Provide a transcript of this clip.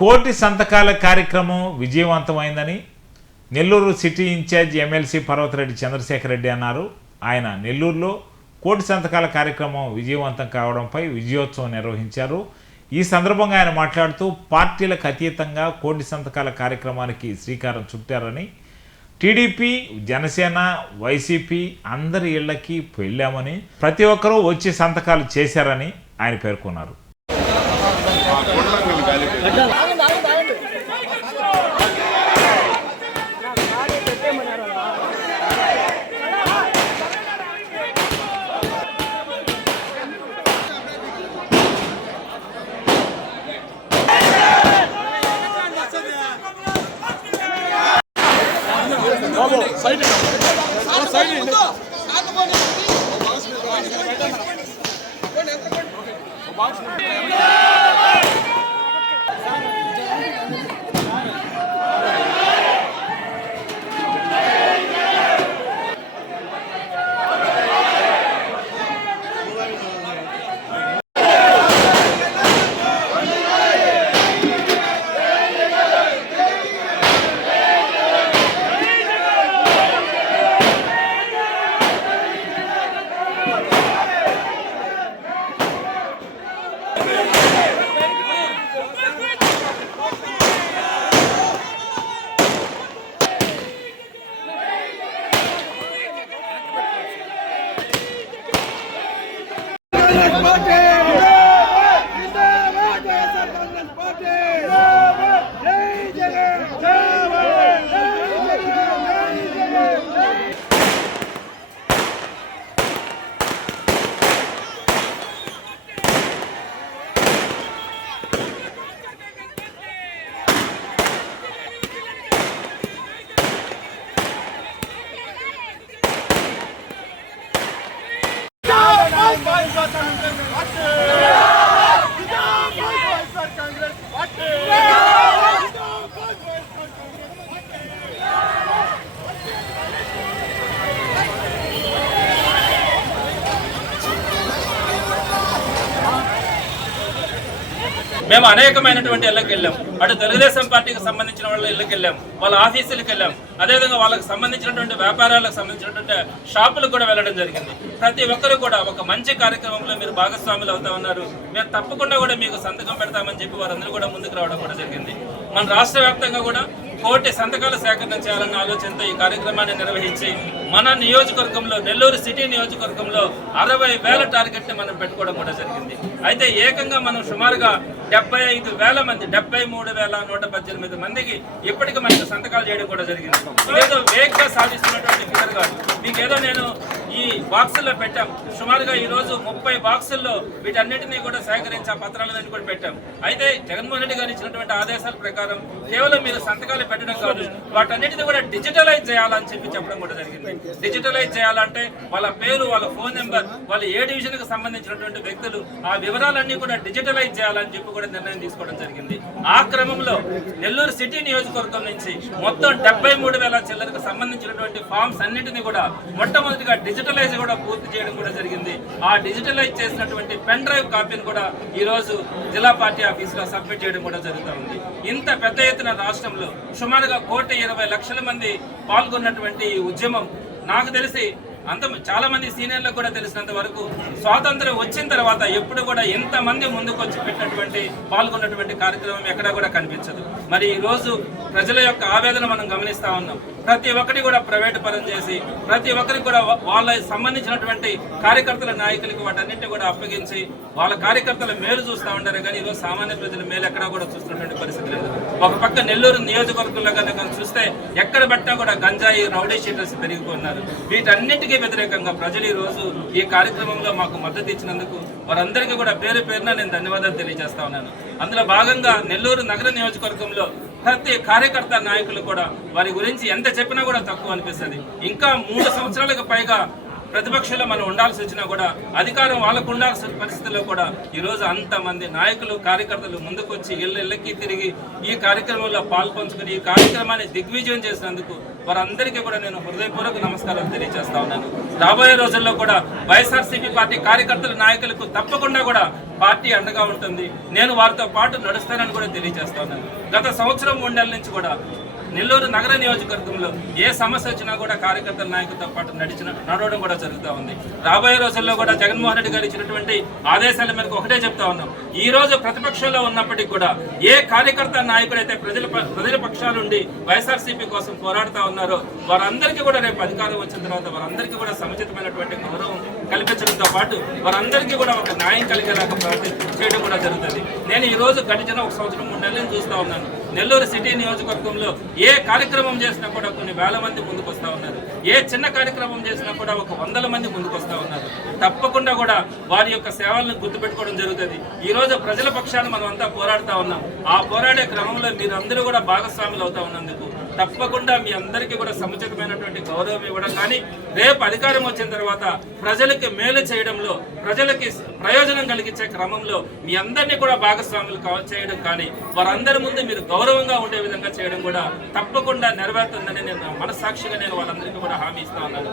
కోటి సంతకాల కార్యక్రమం విజయవంతమైందని Nellore city incharge MLC Parvathareddy Chandrasekhar Reddy అన్నారు. ఆయన నెల్లూరులో కోటి సంతకాల కార్యక్రమం విజయవంతం కావడంపై విజయోత్సవం నిర్వహించారు. ఈ సందర్భంగా ఆయన మాట్లాడుతూ పార్టీలకు అతీతంగా కోటి సంతకాల కార్యక్రమానికి శ్రీకారం చుట్టారని టీడీపీ జనసేన వైసీపీ అందరి ఇళ్ళకి వెళ్ళామని ప్రతి ఒక్కరూ వచ్చి సంతకాలు చేశారని ఆయన పేర్కొన్నారు. Congress party Levante! మేము అనేకమైనటువంటి ఇళ్ళకి వెళ్ళాం. అటు తెలుగుదేశం పార్టీకి సంబంధించిన వాళ్ళ ఇళ్ళకి వెళ్ళాం. వాళ్ళ ఆఫీసులకు వెళ్ళాం. అదేవిధంగా వాళ్ళకి సంబంధించినటువంటి వ్యాపారాలకు సంబంధించినటువంటి షాపులకు కూడా వెళ్ళడం జరిగింది. ప్రతి ఒక్కరు కూడా ఒక మంచి కార్యక్రమంలో మీరు భాగస్వాములు అవుతా ఉన్నారు. మేము తప్పకుండా కూడా మీకు సంతకం పెడతామని చెప్పి వారందరూ కూడా ముందుకు రావడం కూడా జరిగింది. మన రాష్ట్ర వ్యాప్తంగా కూడా కోటి సంతకాల సేకరణ చేయాలన్న ఆలోచనతో ఈ కార్యక్రమాన్ని నిర్వహించి మన నియోజకవర్గంలో నెల్లూరు సిటీ నియోజకవర్గంలో అరవై వేల టార్గెట్ని మనం పెట్టుకోవడం కూడా జరిగింది. అయితే ఏకంగా మనం సుమారుగా డెబ్బై ఐదు వేల మంది డెబ్బై మూడు వేల నూట పద్దెనిమిది మందికి ఇప్పటికి మనకు సంతకాలు చేయడం కూడా జరిగింది. ఏదో వేగంగా సాధిస్తున్నటువంటి ఫిగర్ కాదు. మీకు ఏదో నేను ఈ బాక్సుల్లో పెట్టాం. సుమారుగా ఈ రోజు ముప్పై బాక్సుల్లో వీటన్నిటినీ కూడా సేకరించి ఆ పత్రాలన్నీ కూడా పెట్టాం. అయితే జగన్మోహన్ రెడ్డి గారు ఇచ్చినటువంటి ఆదేశాల ప్రకారం కేవలం మీరు సంతకాలు పెట్టడం కాదు వాటన్నిటిని కూడా డిజిటలైజ్ చేయాలని చెప్పి చెప్పడం కూడా జరిగింది. డిజిటలైజ్ చేయాలంటే వాళ్ళ పేరు వాళ్ళ ఫోన్ నెంబర్ వాళ్ళ ఏ డివిజన్కి సంబంధించినటువంటి వ్యక్తులు ఆ వివరాలన్నీ కూడా డిజిటలైజ్ చేయాలని చెప్పి కూడా నిర్ణయం తీసుకోవడం జరిగింది. ఆ క్రమంలో నెల్లూరు సిటీ నియోజకవర్గం నుంచి మొత్తం డెబ్బై మూడు వేల చిల్లరకు సంబంధించినటువంటి ఫామ్స్ అన్నింటినీ కూడా మొట్టమొదటిగా డిజిటల్ డిజిటలైజ్ కూడా పూర్తి చేయడం కూడా జరిగింది. ఆ డిజిటలైజ్ చేసినటువంటి పెన్ డ్రైవ్ కాపీని కూడా ఈ రోజు జిల్లా పార్టీ ఆఫీస్లో సబ్మిట్ చేయడం కూడా జరుగుతూ ఉంది. ఇంత పెద్ద ఎత్తున రాష్ట్రంలో సుమారుగా కోటి ఇరవై లక్షల మంది పాల్గొన్నటువంటి ఈ ఉద్యమం నాకు తెలిసి అంత చాలా మంది సీనియర్లకు కూడా తెలిసినంత వరకు స్వాతంత్రం వచ్చిన తర్వాత ఎప్పుడు కూడా ఎంతమంది ముందుకొచ్చి ముందుకు వచ్చి పెట్టినటువంటి పాల్గొన్నటువంటి కార్యక్రమం ఎక్కడా కూడా కనిపించదు. మరి ఈ రోజు ప్రజల యొక్క ఆవేదన మనం గమనిస్తా ఉన్నాం. ప్రతి ఒక్కటి కూడా ప్రైవేట్ పరం చేసి ప్రతి ఒక్కరికి కూడా వాళ్ళ సంబంధించినటువంటి కార్యకర్తల నాయకులకి వాటన్నింటినీ కూడా అప్పగించి వాళ్ళ కార్యకర్తల మేలు చూస్తూ ఉంటారు కానీ ఈరోజు సామాన్య ప్రజల మేలు ఎక్కడా కూడా చూస్తున్నటువంటి పరిస్థితి లేదు. ఒక పక్క నెల్లూరు నియోజకవర్గంలో కనుక చూస్తే ఎక్కడ పట్టినా కూడా గంజాయి రౌడీ షీటర్స్ పెరిగిపోతున్నారు. వీటన్నిటికీ వ్యతిరేకంగా ప్రజలు ఈ రోజు ఈ కార్యక్రమంలో మాకు మద్దతు ఇచ్చినందుకు వారందరికీ కూడా పేరు పేరున నేను ధన్యవాదాలు తెలియజేస్తా ఉన్నాను. అందులో భాగంగా నెల్లూరు నగర నియోజకవర్గంలో ప్రతి కార్యకర్త నాయకులు కూడా వారి గురించి ఎంత చెప్పినా కూడా తక్కువ అనిపిస్తుంది. ఇంకా మూడు సంవత్సరాలకు పైగా ప్రతిపక్షంలో మనం ఉండాల్సి వచ్చినా కూడా అధికారం వాళ్ళకు ఉండాల్సిన పరిస్థితుల్లో కూడా ఈ రోజు అంతమంది నాయకులు కార్యకర్తలు ముందుకొచ్చి ఇళ్ళ ఇళ్ళకి తిరిగి ఈ కార్యక్రమంలో పాల్పంచుకుని ఈ కార్యక్రమాన్ని దిగ్విజయం చేసినందుకు వారందరికీ కూడా నేను హృదయపూర్వక నమస్కారాలు తెలియజేస్తా ఉన్నాను. రాబోయే రోజుల్లో కూడా వైఎస్ఆర్సీపీ పార్టీ కార్యకర్తల నాయకులకు తప్పకుండా కూడా పార్టీ అండగా ఉంటుంది. నేను వారితో పాటు నడుస్తానని కూడా తెలియజేస్తా ఉన్నాను. గత సంవత్సరం మూడు నెలల నుంచి కూడా నెల్లూరు నగర నియోజకవర్గంలో ఏ సమస్య వచ్చినా కూడా కార్యకర్తల నాయకులతో పాటు నడిచిన నడవడం కూడా జరుగుతూ ఉంది. రాబోయే రోజుల్లో కూడా జగన్మోహన్ రెడ్డి గారు ఇచ్చినటువంటి ఆదేశాల మేరకు ఒకటే చెప్తా ఉన్నాం. ఈ రోజు ప్రతిపక్షంలో ఉన్నప్పటికీ కూడా ఏ కార్యకర్త నాయకుడైతే ప్రజల ప- ప్రజల పక్షాలుండి వైఎస్ఆర్సీపీ కోసం పోరాడుతూ ఉన్నారో వారందరికీ కూడా రేపు అధికారం వచ్చిన తర్వాత వారందరికీ కూడా సముచితమైనటువంటి గౌరవం కల్పించడంతో పాటు వారందరికీ కూడా ఒక న్యాయం కలిగేలాగా ప్రవర్తి చేయడం కూడా జరుగుతుంది. నేను ఈ రోజు గడిచిన ఒక సంవత్సరం మూడు నెలలు ఉన్నాను. నెల్లూరు సిటీ నియోజకవర్గంలో ఏ కార్యక్రమం చేసినా కూడా కొన్ని వేల మంది ముందుకు ఉన్నారు. ఏ చిన్న కార్యక్రమం చేసినా కూడా ఒక వందల మంది ముందుకొస్తా ఉన్నారు. తప్పకుండా కూడా వారి యొక్క సేవలను గుర్తుపెట్టుకోవడం జరుగుతుంది. ఈ రోజు ప్రజల పక్షాన్ని మనం అంతా పోరాడుతూ ఉన్నాం. ఆ పోరాడే క్రమంలో మీరందరూ కూడా భాగస్వాములు అవుతా ఉన్నందుకు తప్పకుండా మీ అందరికీ కూడా సముచితమైనటువంటి గౌరవం ఇవ్వడం కానీ రేపు అధికారం వచ్చిన తర్వాత ప్రజలకి మేలు చేయడంలో ప్రజలకి ప్రయోజనం కలిగించే క్రమంలో మీ అందరినీ కూడా భాగస్వాములు చేయడం కానీ వారందరి ముందు మీరు గౌరవంగా ఉండే విధంగా చేయడం కూడా తప్పకుండా నెరవేరుతుందని నేను మనస్సాక్షిగా నేను వాళ్ళందరికీ కూడా హామీ ఇస్తా ఉన్నాను.